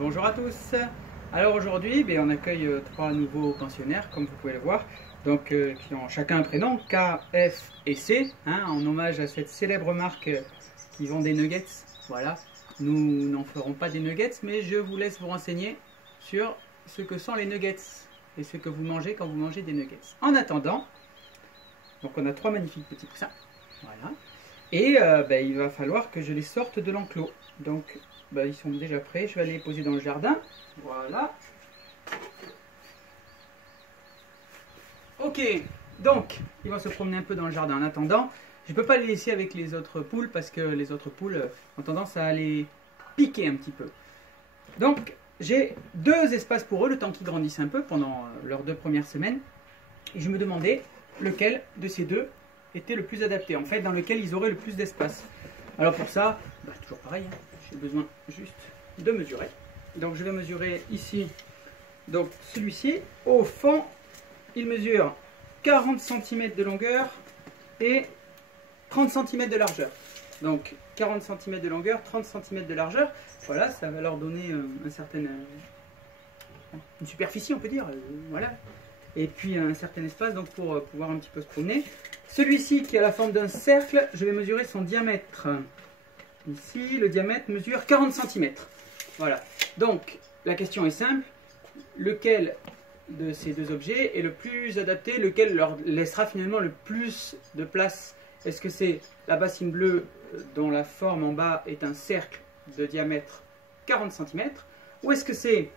Bonjour à tous. Alors aujourd'hui, on accueille trois nouveaux pensionnaires, comme vous pouvez le voir, donc qui ont chacun un prénom, K, F et C, en hommage à cette célèbre marque qui vend des nuggets. Voilà, nous n'en ferons pas des nuggets, mais je vous laisse vous renseigner sur ce que sont les nuggets et ce que vous mangez quand vous mangez des nuggets. En attendant, donc on a trois magnifiques petits poussins, voilà, et il va falloir que je les sorte de l'enclos. Donc ils sont déjà prêts, je vais aller les poser dans le jardin. Voilà. Ok, donc ils vont se promener un peu dans le jardin. En attendant, je ne peux pas les laisser avec les autres poules parce que les autres poules ont tendance à les piquer un petit peu. Donc j'ai deux espaces pour eux, le temps qu'ils grandissent un peu pendant leurs 2 premières semaines. Et je me demandais lequel de ces deux était le plus adapté, en fait, dans lequel ils auraient le plus d'espace. Alors pour ça, toujours pareil, j'ai besoin juste de mesurer. Donc je vais mesurer ici, donc celui-ci, au fond, il mesure 40 cm de longueur et 30 cm de largeur. Donc 40 cm de longueur, 30 cm de largeur, voilà, ça va leur donner une superficie, on peut dire, voilà. Et puis un certain espace donc pour pouvoir un petit peu se promener. Celui-ci qui a la forme d'un cercle, je vais mesurer son diamètre. Ici, le diamètre mesure 40 cm. Voilà. Donc, la question est simple. Lequel de ces deux objets est le plus adapté? Lequel leur laissera finalement le plus de place? Est-ce que c'est la bassine bleue dont la forme en bas est un cercle de diamètre 40 cm? Ou est-ce que c'est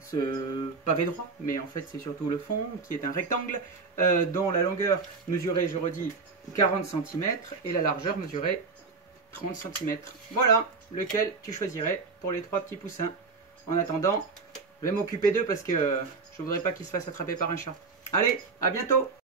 ce pavé droit, mais en fait c'est surtout le fond qui est un rectangle dont la longueur mesurait, je redis, 40 cm et la largeur mesurait 30 cm. Voilà lequel tu choisirais pour les trois petits poussins. En attendant, je vais m'occuper d'eux parce que je voudrais pas qu'ils se fassent attraper par un chat. Allez, à bientôt!